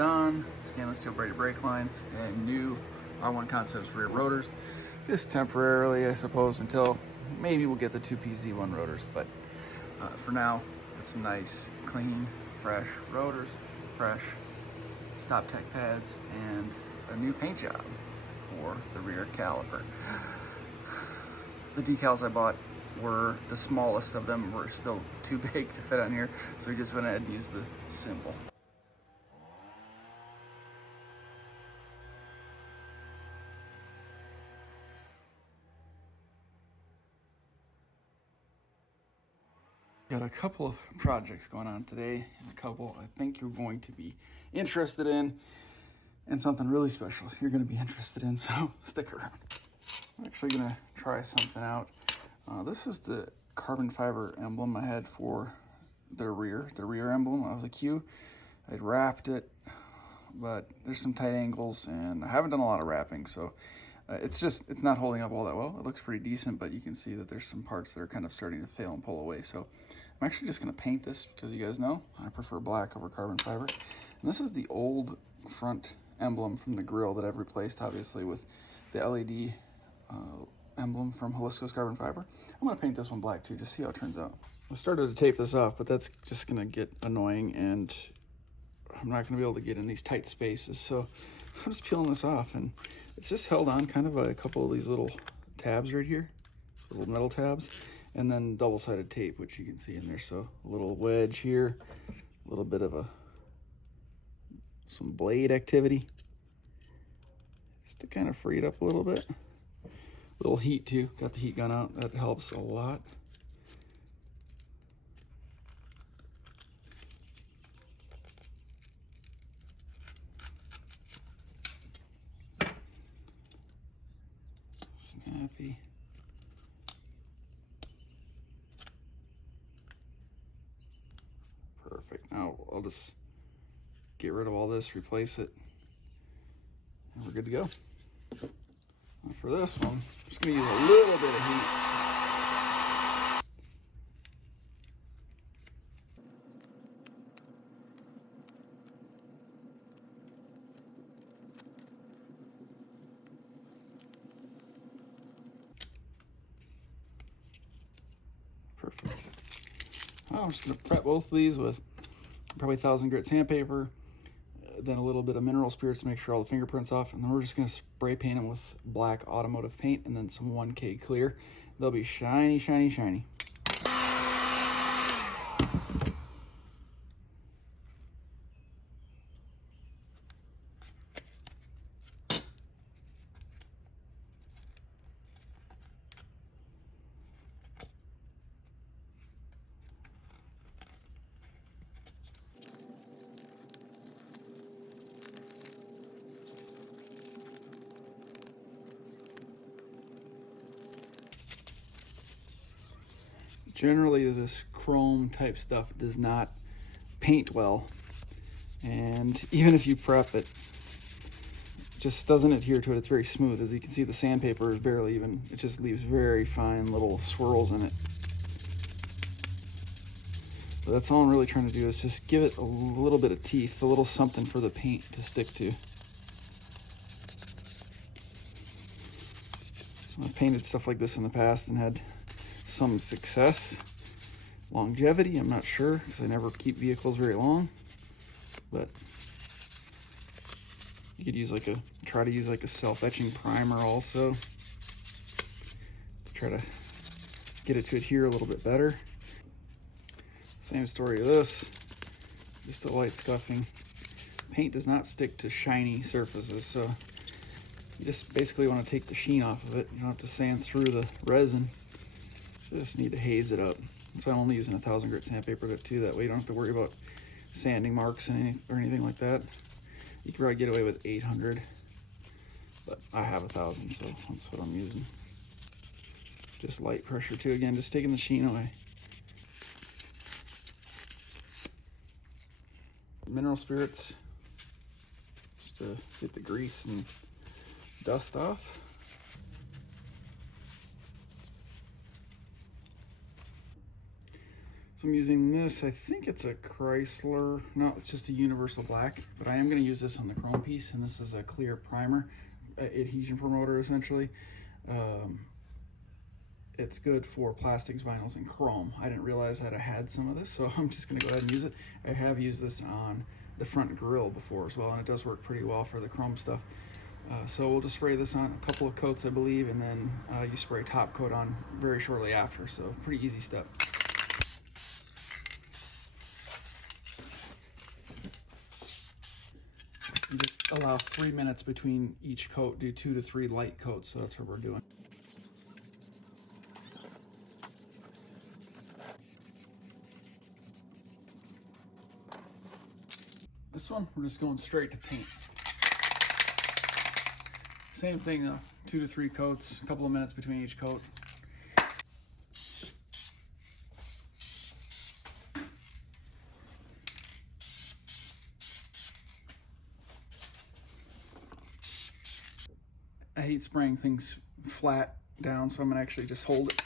done. Stainless steel braided brake lines and new R1 Concepts rear rotors. Just temporarily, I suppose, until maybe we'll get the 2PZ1 rotors. But for now, it's some nice, clean, fresh rotors, fresh stop tech pads, and a new paint job for the rear caliper. The decals I bought were the smallest of them, were still too big to fit on here, so we just went ahead and used the symbol. Got a couple of projects going on today, and a couple I think you're going to be interested in, and something really special you're going to be interested in, so stick around. I'm actually going to try something out. This is the carbon fiber emblem I had for the rear emblem of the Q. I'd wrapped it, but there's some tight angles, and I haven't done a lot of wrapping, so it's not holding up all that well. It looks pretty decent, but you can see that there's some parts that are kind of starting to fail and pull away. So I'm actually just going to paint this because you guys know I prefer black over carbon fiber. And this is the old front emblem from the grill that I've replaced, obviously, with the LED emblem from Holisco's carbon fiber. I'm going to paint this one black too, just see how it turns out. I started to tape this off, but that's just going to get annoying, and I'm not going to be able to get in these tight spaces. So I'm just peeling this off, and it's just held on kind of by a couple of these little tabs right here, little metal tabs, and then double-sided tape, which you can see in there. So a little wedge here, a little bit of some blade activity, just to kind of free it up a little bit. Little heat too, got the heat gun out, that helps a lot. Snappy. Perfect. Now I'll just get rid of all this, replace it, and we're good to go. And for this one, I'm just going to use a little bit of heat. Perfect. Now I'm just going to prep both of these with probably 1000 grit sandpaper, then a little bit of mineral spirits to make sure all the fingerprints off, and then we're just going to spray paint them with black automotive paint and then some 1K clear. They'll be shiny, shiny, shiny. Generally, this chrome type stuff does not paint well, and even if you prep it, just doesn't adhere to it. It's very smooth. As you can see, the sandpaper is barely even, it just leaves very fine little swirls in it. So that's all I'm really trying to do, is just give it a little bit of teeth, a little something for the paint to stick to. I've painted stuff like this in the past and had some success. Longevity, I'm not sure, because I never keep vehicles very long, but you could use try to use like a self-etching primer also to try to get it to adhere a little bit better. Same story of this, just a light scuffing. Paint does not stick to shiny surfaces, so you just basically want to take the sheen off of it. You don't have to sand through the resin. Just need to haze it up. That's why I'm only using 1000 grit sandpaper too. That way you don't have to worry about sanding marks or anything like that. You can probably get away with 800, but I have 1000, so that's what I'm using. Just light pressure too. Again, just taking the sheen away. Mineral spirits, just to get the grease and dust off. So I'm using this, I think it's a Chrysler, no, it's just a universal black, but I am going to use this on the chrome piece, and this is a clear primer, adhesion promoter essentially. It's good for plastics, vinyls, and chrome. I didn't realize that I had some of this, so I'm just going to go ahead and use it. I have used this on the front grille before as well, and it does work pretty well for the chrome stuff. So we'll just spray this on a couple of coats, I believe, and then you spray top coat on very shortly after, so pretty easy step. And just allow 3 minutes between each coat. Do 2 to 3 light coats, so that's what we're doing. This one, we're just going straight to paint. Same thing, 2 to 3 coats, a couple of minutes between each coat. I hate spraying things flat down, so I'm gonna actually just hold it.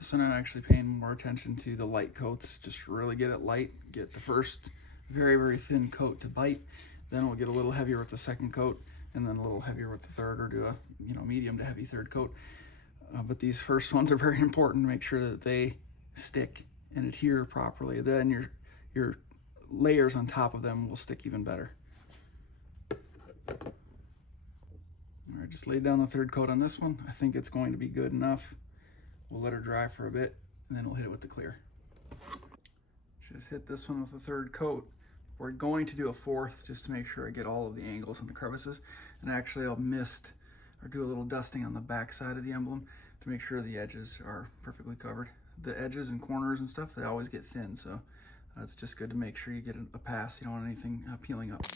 So now I'm actually paying more attention to the light coats, just really get it light, get the first very, very thin coat to bite, then we'll get a little heavier with the second coat, and then a little heavier with the third, or do a medium to heavy third coat. But these first ones are very important to make sure that they stick and adhere properly. Then your layers on top of them will stick even better. All right, just lay down the third coat on this one. I think it's going to be good enough. We'll let her dry for a bit, and then we'll hit it with the clear. Just hit this one with the third coat. We're going to do a fourth just to make sure I get all of the angles and the crevices. And actually I'll mist or do a little dusting on the back side of the emblem to make sure the edges are perfectly covered. The edges and corners and stuff, they always get thin, so it's just good to make sure you get a pass. You don't want anything peeling up.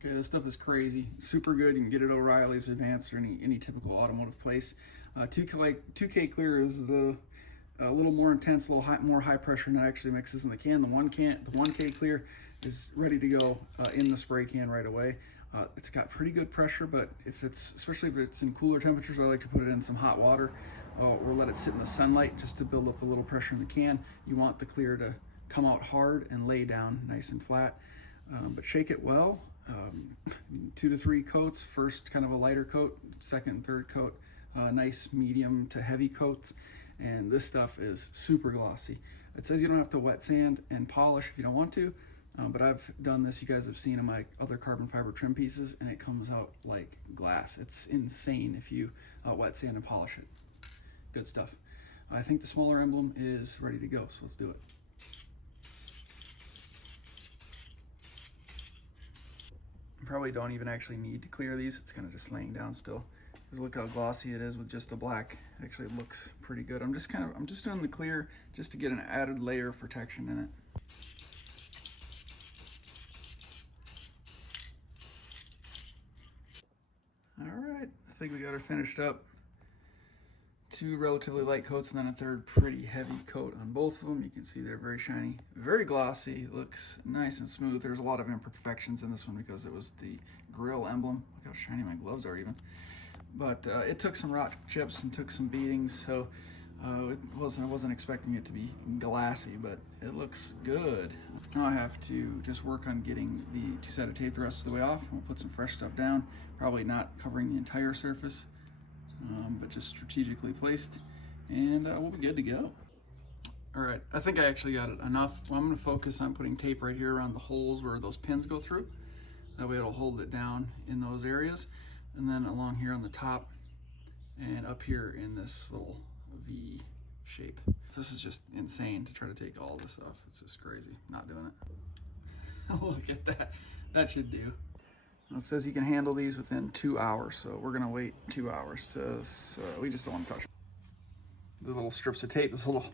Okay, this stuff is crazy, super good. You can get it at O'Reilly's, Advanced, or any typical automotive place. 2K clear is a little more intense, a little more high pressure, and it actually mixes in the can. The 1K clear is ready to go in the spray can right away. It's got pretty good pressure, but especially if it's in cooler temperatures, I like to put it in some hot water or let it sit in the sunlight just to build up a little pressure in the can. You want the clear to come out hard and lay down nice and flat, but shake it well. 2 to 3 coats, first kind of a lighter coat, second and third coat, nice medium to heavy coats, and this stuff is super glossy. It says you don't have to wet sand and polish if you don't want to, but I've done this. You guys have seen in my other carbon fiber trim pieces, and it comes out like glass. It's insane if you wet sand and polish it. Good stuff. I think the smaller emblem is ready to go, so let's do it. Probably don't even actually need to clear these. It's kind of just laying down still. Because look how glossy it is with just the black. Actually, it looks pretty good. I'm just doing the clear just to get an added layer of protection in it. All right, I think we got her finished up. 2 relatively light coats and then a third pretty heavy coat on both of them. You can see they're very shiny, very glossy, looks nice and smooth. There's a lot of imperfections in this one because it was the grill emblem. Look how shiny my gloves are even. But it took some rock chips and took some beatings, so I wasn't expecting it to be glassy, but it looks good. Now I have to just work on getting the 2-sided tape the rest of the way off. We'll put some fresh stuff down, probably not covering the entire surface, but just strategically placed, and we'll be good to go. All right, I think I actually got it enough. Well, I'm going to focus on putting tape right here around the holes where those pins go through. That way it'll hold it down in those areas, and then along here on the top and up here in this little V shape. This is just insane to try to take all this off. It's just crazy. Not doing it. Look at that. That should do. It says you can handle these within 2 hours, so we're gonna wait 2 hours. So we just don't want to touch them. The little strips of tape, this little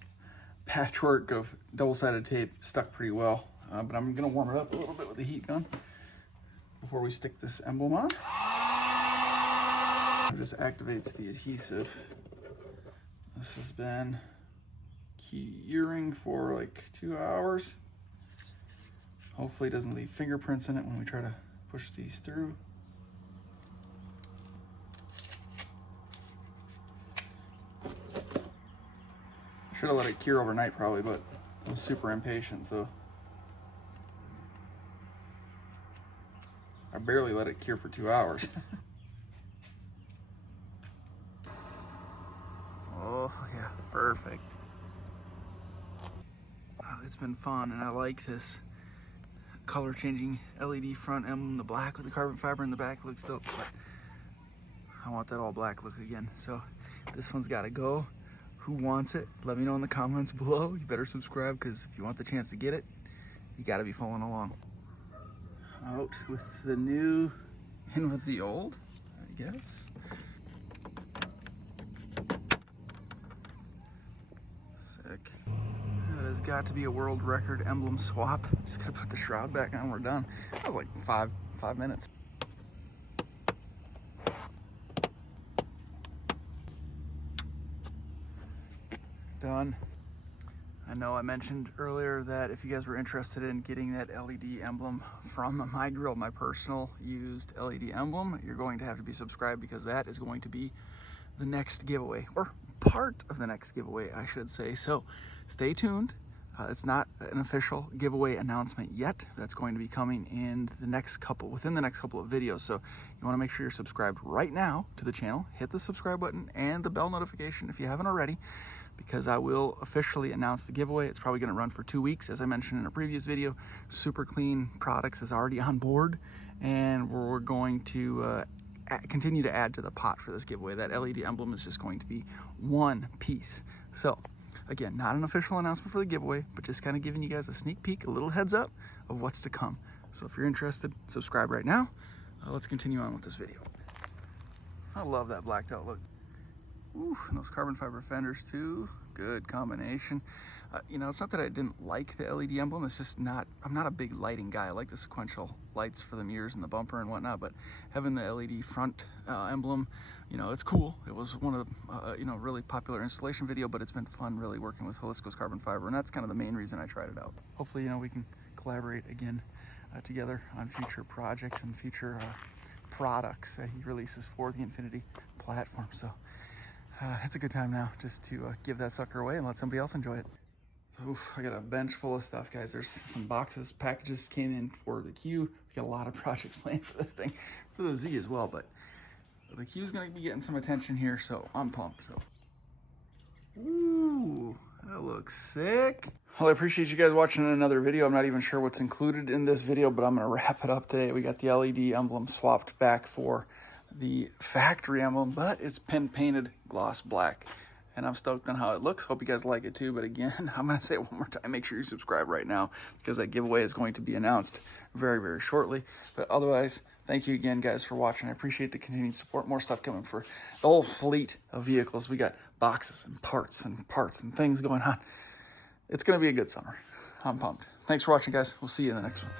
patchwork of double-sided tape stuck pretty well, but I'm gonna warm it up a little bit with the heat gun before we stick this emblem on. It just activates the adhesive. This has been curing for like 2 hours. Hopefully it doesn't leave fingerprints in it when we try to push these through. I should have let it cure overnight probably, but I was super impatient, so I barely let it cure for 2 hours. Oh yeah, perfect. Wow, it's been fun, and I like this color changing LED front emblem. The black with the carbon fiber in the back looks dope, but I want that all black look again. So this one's gotta go. Who wants it? Let me know in the comments below. You better subscribe, because if you want the chance to get it, you gotta be following along. Out with the new, in with the old, I guess. Sick. That has got to be a world record emblem swap. Just gotta put the shroud back on, we're done. That was like five minutes. Done. I know I mentioned earlier that if you guys were interested in getting that LED emblem from my grill, my personal used LED emblem, you're going to have to be subscribed, because that is going to be the next giveaway, or part of the next giveaway, I should say. So stay tuned. It's not an official giveaway announcement yet. That's going to be coming in within the next couple of videos. So you want to make sure you're subscribed right now to the channel. Hit the subscribe button and the bell notification if you haven't already, because I will officially announce the giveaway. It's probably going to run for 2 weeks, as I mentioned in a previous video. Super Clean Products is already on board, and we're going to continue to add to the pot for this giveaway. That LED emblem is just going to be one piece. So again, not an official announcement for the giveaway, but just kind of giving you guys a sneak peek, a little heads up of what's to come. So if you're interested, subscribe right now. Let's continue on with this video. I love that blacked out look. Ooh, and those carbon fiber fenders too. Good combination. You know, it's not that I didn't like the LED emblem, it's just I'm not a big lighting guy. I like the sequential lights for the mirrors and the bumper and whatnot, but having the LED front emblem, you know, it's cool. It was one of the, you know, really popular installation video, but it's been fun really working with Holisco's carbon fiber, and that's kind of the main reason I tried it out. Hopefully, you know, we can collaborate again together on future projects and future products that he releases for the Infinity platform. So it's a good time now just to give that sucker away and let somebody else enjoy it. Oof, I got a bench full of stuff, guys. There's some boxes, packages came in for the Q. We got a lot of projects planned for this thing, for the Z as well, but the Q is going to be getting some attention here, so I'm pumped. So, ooh, that looks sick. Well, I appreciate you guys watching another video. I'm not even sure what's included in this video, but I'm going to wrap it up today. We got the LED emblem swapped back for the factory emblem, but it's painted gloss black, and I'm stoked on how it looks. Hope you guys like it too. But again, I'm going to say it one more time, make sure you subscribe right now, because that giveaway is going to be announced very, very shortly. But otherwise, thank you again, guys, for watching. I appreciate the continued support. More stuff coming for the whole fleet of vehicles. We got boxes and parts and things going on. It's going to be a good summer. I'm pumped. Thanks for watching, guys. We'll see you in the next one.